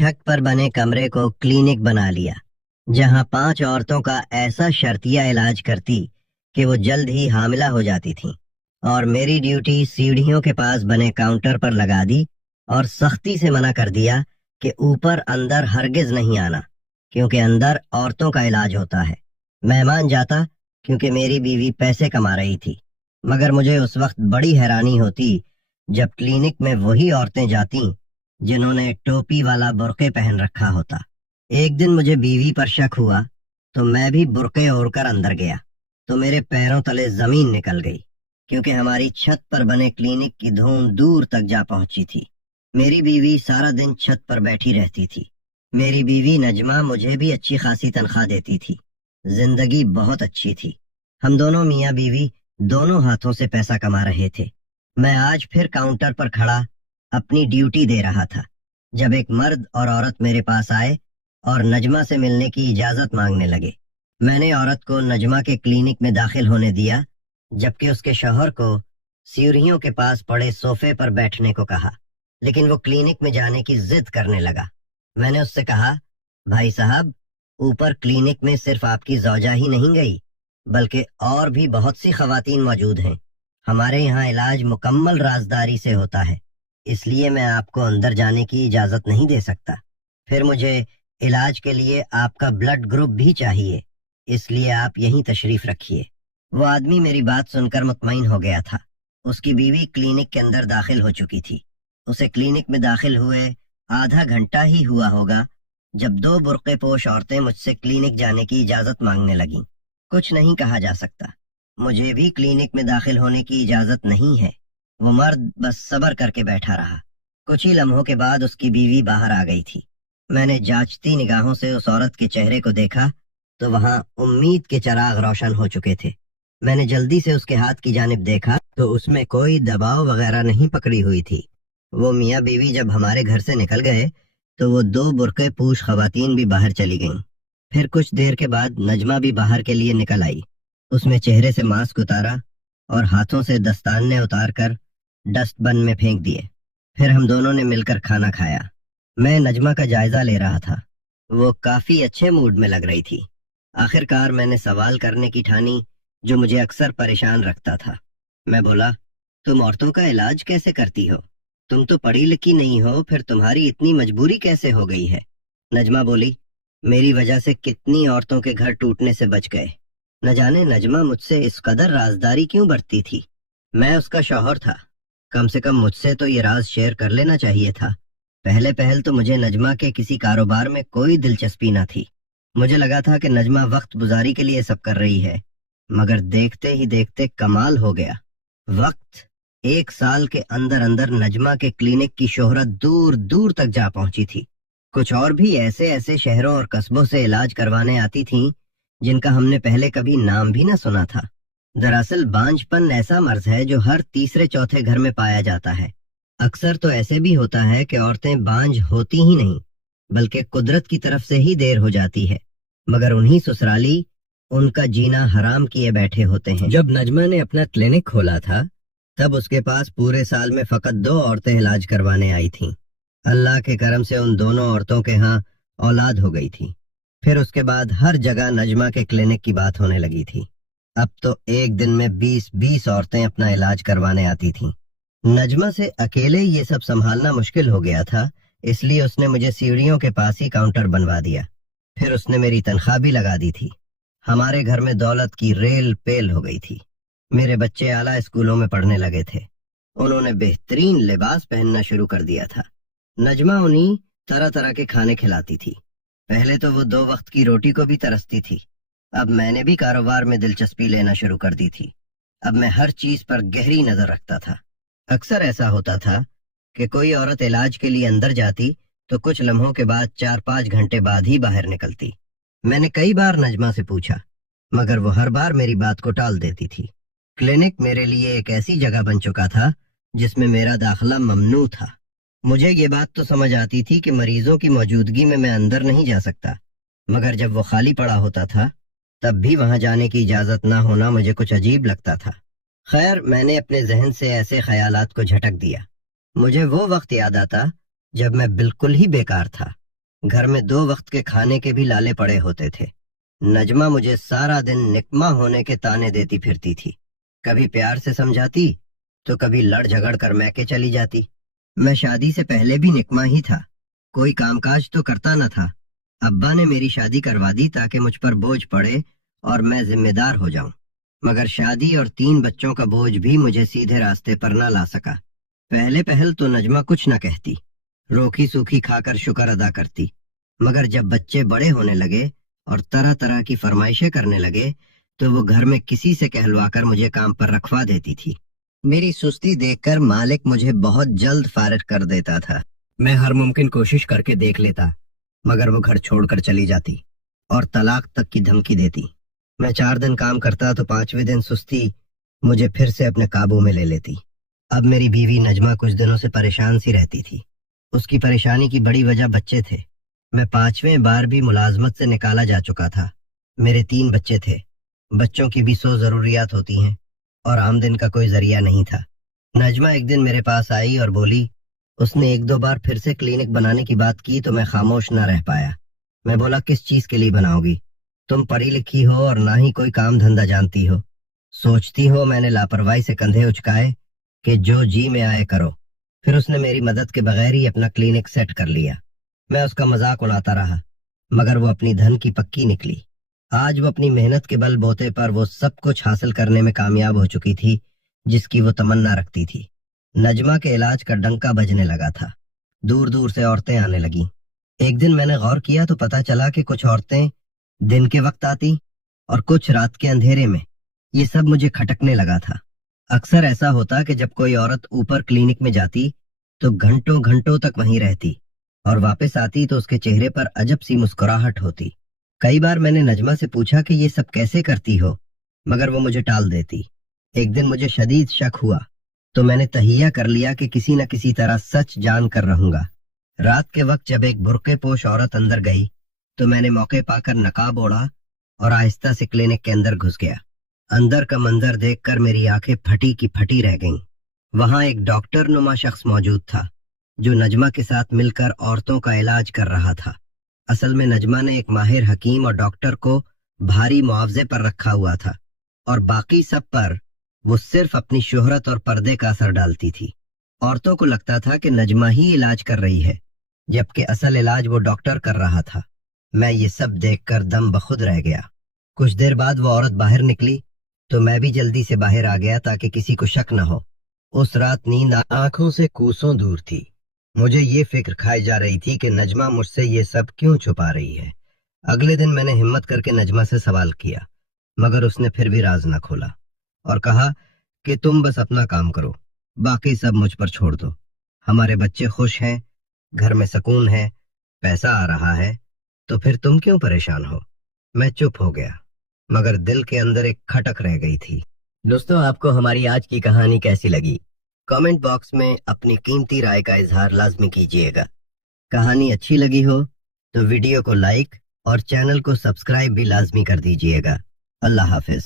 چھت پر بنے کمرے کو کلینک بنا لیا، جہاں 5 عورتوں کا ایسا شرطیہ علاج کرتی کہ وہ جلد ہی حاملہ ہو جاتی تھیں، اور میری ڈیوٹی سیڑھیوں کے پاس بنے کاؤنٹر پر لگا دی اور سختی سے منع کر دیا کہ اوپر اندر ہرگز نہیں آنا، کیونکہ اندر عورتوں کا علاج ہوتا ہے۔ میں مان جاتا، کیونکہ میری بیوی پیسے کما رہی تھی، مگر مجھے اس وقت بڑی حیرانی ہوتی جب کلینک میں وہی عورتیں جاتیں جنہوں نے ٹوپی والا برقعے پہن رکھا ہوتا۔ ایک دن مجھے بیوی پر شک ہوا تو میں بھی برقعے اوڑھ کر اندر گیا تو میرے پیروں تلے زمین نکل گئی، کیونکہ ہماری چھت پر بنے کلینک کی دھون دور تک جا پہنچی تھی۔ میری بیوی سارا دن چھت پر بیٹھی رہتی تھی۔ میری بیوی نجمہ مجھے بھی اچھی خاصی تنخواہ دیتی تھی۔ زندگی بہت اچھی تھی۔ ہم دونوں میاں بیوی دونوں ہاتھوں سے پیسہ کما رہے تھے۔ میں آج پھر کاؤنٹر پر کھڑا اپنی ڈیوٹی دے رہا تھا جب ایک مرد اور عورت میرے پاس آئے اور نجمہ سے ملنے کی اجازت مانگنے لگے۔ میں نے عورت کو نجمہ کے کلینک میں داخل ہونے دیا، جبکہ اس کے شوہر کو سیڑھیوں کے پاس پڑے صوفے پر بیٹھنے کو کہا، لیکن وہ کلینک میں جانے کی ضد کرنے لگا۔ میں نے اس سے کہا، بھائی صاحب، اوپر کلینک میں صرف آپ کی زوجہ ہی نہیں گئی، بلکہ اور بھی بہت سی خواتین موجود ہیں۔ ہمارے یہاں علاج مکمل رازداری سے ہوتا ہے، اس لیے میں آپ کو اندر جانے کی اجازت نہیں دے سکتا۔ پھر مجھے علاج کے لیے آپ کا بلڈ گروپ بھی چاہیے، اس لیے آپ یہیں تشریف رکھیے۔ وہ آدمی میری بات سن کر مطمئن ہو گیا تھا۔ اس کی بیوی کلینک کے اندر داخل ہو چکی تھی۔ اسے کلینک میں داخل ہوئے آدھا گھنٹہ ہی ہوا ہوگا جب 2 برقعے پوش عورتیں مجھ سے کلینک جانے کی اجازت مانگنے لگیں۔ کچھ نہیں کہا جا سکتا، مجھے بھی کلینک میں داخل ہونے کی اجازت نہیں ہے۔ وہ مرد بس صبر کر کے بیٹھا رہا۔ کچھ ہی لمحوں کے بعد اس کی بیوی باہر آ گئی تھی۔ میں نے جانچتی نگاہوں سے اس عورت کے چہرے کو دیکھا تو وہاں امید کے چراغ روشن ہو چکے تھے۔ میں نے جلدی سے اس کے ہاتھ کی جانب دیکھا تو اس میں کوئی دباؤ وغیرہ نہیں پکڑی ہوئی تھی۔ وہ میاں بیوی جب ہمارے گھر سے نکل گئے تو وہ 2 برقعے پوش خواتین بھی باہر چلی گئیں۔ پھر کچھ دیر کے بعد نجمہ بھی باہر کے لیے نکل آئی۔ اس نے چہرے سے ماسک اتارا اور ہاتھوں سے دستانے اتار کر ڈسٹ بن میں پھینک دیے۔ پھر ہم دونوں نے مل کر کھانا کھایا۔ میں نجمہ کا جائزہ لے رہا تھا۔ وہ کافی اچھے موڈ میں لگ رہی تھی۔ آخر کار میں نے سوال کرنے کی ٹھانی جو مجھے اکثر پریشان رکھتا تھا۔ میں بولا، تم عورتوں کا علاج کیسے کرتی ہو؟ تم تو پڑھی لکھی نہیں ہو، پھر تمہاری اتنی مجبوری کیسے ہو گئی ہے؟ نجمہ بولی، میری وجہ سے کتنی عورتوں کے گھر ٹوٹنے سے بچ گئے۔ نہ جانے نجمہ مجھ سے اس قدر رازداری کیوں برتتی تھی۔ میں اس کا شوہر تھا، کم سے کم مجھ سے تو یہ راز شیئر کر لینا چاہیے تھا۔ پہل تو مجھے نجمہ کے کسی کاروبار میں کوئی دلچسپی نہ تھی۔ مجھے لگا تھا کہ نجمہ وقت گزاری کے لیے سب کر رہی ہے، مگر دیکھتے ہی دیکھتے کمال ہو گیا۔ وقت 1 سال کے اندر اندر نجمہ کے کلینک کی شہرت دور دور تک جا پہنچی تھی۔ کچھ اور بھی ایسے شہروں اور قصبوں سے علاج کروانے آتی تھیں جن کا ہم نے پہلے کبھی نام بھی نہ سنا تھا۔ دراصل بانجھ پن ایسا مرض ہے جو ہر تیسرے چوتھے گھر میں پایا جاتا ہے۔ اکثر تو ایسے بھی ہوتا ہے کہ عورتیں بانجھ ہوتی ہی نہیں، بلکہ قدرت کی طرف سے ہی دیر ہو جاتی ہے، مگر انہی سسرالی ان کا جینا حرام کیے بیٹھے ہوتے ہیں۔ جب نجمہ نے اپنا کلینک کھولا تھا تب اس کے پاس پورے سال میں فقط 2 عورتیں علاج کروانے آئی تھیں۔ اللہ کے کرم سے ان دونوں عورتوں کے ہاں اولاد ہو گئی تھی۔ پھر اس کے بعد ہر جگہ نجمہ کے کلینک کی بات ہونے لگی تھی۔ اب تو ایک دن میں 20 عورتیں اپنا علاج کروانے آتی تھیں۔ نجمہ سے اکیلے یہ سب سنبھالنا مشکل ہو گیا تھا، اس لیے اس نے مجھے سیڑھیوں کے پاس ہی کاؤنٹر بنوا دیا۔ پھر اس نے میری تنخواہ بھی لگا دی تھی۔ ہمارے گھر میں دولت کی ریل پیل ہو گئی تھی۔ میرے بچے اعلیٰ اسکولوں میں پڑھنے لگے تھے۔ انہوں نے بہترین لباس پہننا شروع کر دیا تھا۔ نجمہ انہیں طرح طرح کے کھانے کھلاتی تھی۔ پہلے تو وہ 2 وقت کی روٹی کو بھی ترستی تھی۔ اب میں نے بھی کاروبار میں دلچسپی لینا شروع کر دی تھی۔ اب میں ہر چیز پر گہری نظر رکھتا تھا۔ اکثر ایسا ہوتا تھا کہ کوئی عورت علاج کے لیے اندر جاتی تو کچھ لمحوں کے بعد 4-5 گھنٹے بعد ہی باہر نکلتی۔ میں نے کئی بار نجمہ سے پوچھا، مگر وہ ہر بار میری بات کو ٹال دیتی تھی۔ کلینک میرے لیے ایک ایسی جگہ بن چکا تھا جس میں میرا داخلہ ممنوع تھا۔ مجھے یہ بات تو سمجھ آتی تھی کہ مریضوں کی موجودگی میں اندر نہیں جا سکتا، مگر جب وہ خالی پڑا ہوتا تھا تب بھی وہاں جانے کی اجازت نہ ہونا مجھے کچھ عجیب لگتا تھا۔ خیر، میں نے اپنے ذہن سے ایسے خیالات کو جھٹک دیا۔ مجھے وہ وقت یاد آتا جب میں بالکل ہی بیکار تھا۔ گھر میں 2 وقت کے کھانے کے بھی لالے پڑے ہوتے تھے۔ نجمہ مجھے سارا دن نکما ہونے کے تانے دیتی پھرتی تھی، کبھی پیار سے سمجھاتی تو کبھی لڑ جھگڑ کر میکے چلی جاتی۔ میں شادی سے پہلے بھی نکما ہی تھا، کوئی کام کاج تو کرتا نہ تھا۔ ابا نے میری شادی کروا دی تاکہ مجھ پر بوجھ پڑے اور میں ذمہ دار ہو جاؤں، مگر شادی اور 3 بچوں کا بوجھ بھی مجھے سیدھے راستے پر نہ لا سکا۔ پہلے پہل تو نجمہ کچھ نہ کہتی، روکھی سوکھی کھا کر شکر ادا کرتی، مگر جب بچے بڑے ہونے لگے اور طرح طرح کی فرمائشیں کرنے لگے تو وہ گھر میں کسی سے کہلوا کر مجھے کام پر رکھوا دیتی تھی۔ میری سستی دیکھ کر مالک مجھے بہت جلد فارغ کر دیتا تھا۔ میں ہر ممکن کوشش کر کے دیکھ لیتا، مگر وہ گھر چھوڑ کر چلی جاتی اور طلاق تک کی دھمکی دیتی۔ میں 4 دن کام کرتا تو 5ویں دن سستی مجھے پھر سے اپنے قابو میں لے لیتی۔ اب میری بیوی نجمہ کچھ دنوں سے پریشان سی رہتی تھی۔ اس کی پریشانی کی بڑی وجہ بچے تھے۔ میں 5ویں بار بھی ملازمت سے نکالا جا چکا تھا۔ میرے 3 بچے تھے، بچوں کی بھی 100 ضروریات ہوتی ہیں اور آمدن کا کوئی ذریعہ نہیں تھا۔ نجمہ ایک دن میرے پاس آئی اور بولی، اس نے 1-2 بار پھر سے کلینک بنانے کی بات کی تو میں خاموش نہ رہ پایا۔ میں بولا، کس چیز کے لیے بناؤ گی؟ تم پڑھی لکھی ہو اور نہ ہی کوئی کام دھندا جانتی ہو، سوچتی ہو میں نے لاپرواہی سے کندھے اچکائے کہ جو جی میں آئے کرو۔ پھر اس نے میری مدد کے بغیر ہی اپنا کلینک سیٹ کر لیا۔ میں اس کا مذاق اڑاتا رہا، مگر وہ اپنی دھن کی پکی نکلی۔ آج وہ اپنی محنت کے بل بوتے پر وہ سب کچھ حاصل کرنے میں کامیاب ہو چکی تھی جس کی وہ تمنا رکھتی تھی۔ نجمہ کے علاج کا ڈنکا بجنے لگا تھا، دور دور سے عورتیں آنے لگیں۔ ایک دن میں نے غور کیا تو پتا چلا کہ کچھ عورتیں دن کے وقت آتی اور کچھ رات کے اندھیرے میں۔ یہ سب مجھے کھٹکنے لگا تھا۔ اکثر ایسا ہوتا کہ جب کوئی عورت اوپر کلینک میں جاتی تو گھنٹوں گھنٹوں تک وہیں رہتی اور واپس آتی تو اس کے چہرے پر عجب سی مسکراہٹ ہوتی۔ کئی بار میں نے نجمہ سے پوچھا کہ یہ سب کیسے کرتی ہو، مگر وہ مجھے ٹال دیتی۔ ایک دن مجھے شدید شک ہوا تو میں نے تہیہ کر لیا کہ کسی نہ کسی طرح سچ جان کر رہوں گا۔ رات کے وقت جب ایک برقعے پوش عورت اندر گئی تو میں نے موقع پا کر نقاب اوڑھا اور آہستہ سے کلینک کے اندر گھس گیا۔ اندر کا منظر دیکھ کر میری آنکھیں پھٹی کی پھٹی رہ گئیں۔ وہاں ایک ڈاکٹر نما شخص موجود تھا جو نجمہ کے ساتھ مل کر عورتوں کا علاج کر رہا تھا۔ اصل میں نجمہ نے ایک ماہر حکیم اور ڈاکٹر کو بھاری معاوضے پر رکھا ہوا تھا اور باقی سب پر وہ صرف اپنی شہرت اور پردے کا اثر ڈالتی تھی۔ عورتوں کو لگتا تھا کہ نجمہ ہی علاج کر رہی ہے، جبکہ اصل علاج وہ ڈاکٹر کر رہا تھا۔ میں یہ سب دیکھ کر دم بخود رہ گیا۔ کچھ دیر بعد وہ عورت باہر نکلی تو میں بھی جلدی سے باہر آ گیا تاکہ کسی کو شک نہ ہو۔ اس رات نیند آنکھوں سے کوسوں دور تھی۔ مجھے یہ فکر کھائی جا رہی تھی کہ نجمہ مجھ سے یہ سب کیوں چھپا رہی ہے۔ اگلے دن میں نے ہمت کر کے نجمہ سے سوال کیا، مگر اس نے پھر بھی راز نہ کھولا اور کہا کہ تم بس اپنا کام کرو، باقی سب مجھ پر چھوڑ دو۔ ہمارے بچے خوش ہیں، گھر میں سکون ہے، پیسہ آ رہا ہے، تو پھر تم کیوں پریشان ہو؟ میں چپ ہو گیا، مگر دل کے اندر ایک کھٹک رہ گئی تھی۔ دوستو، آپ کو ہماری آج کی کہانی کیسی لگی؟ کامنٹ باکس میں اپنی قیمتی رائے کا اظہار لازمی کیجیے گا۔ کہانی اچھی لگی ہو تو ویڈیو کو لائک اور چینل کو سبسکرائب بھی لازمی کر دیجیے گا۔ اللہ حافظ۔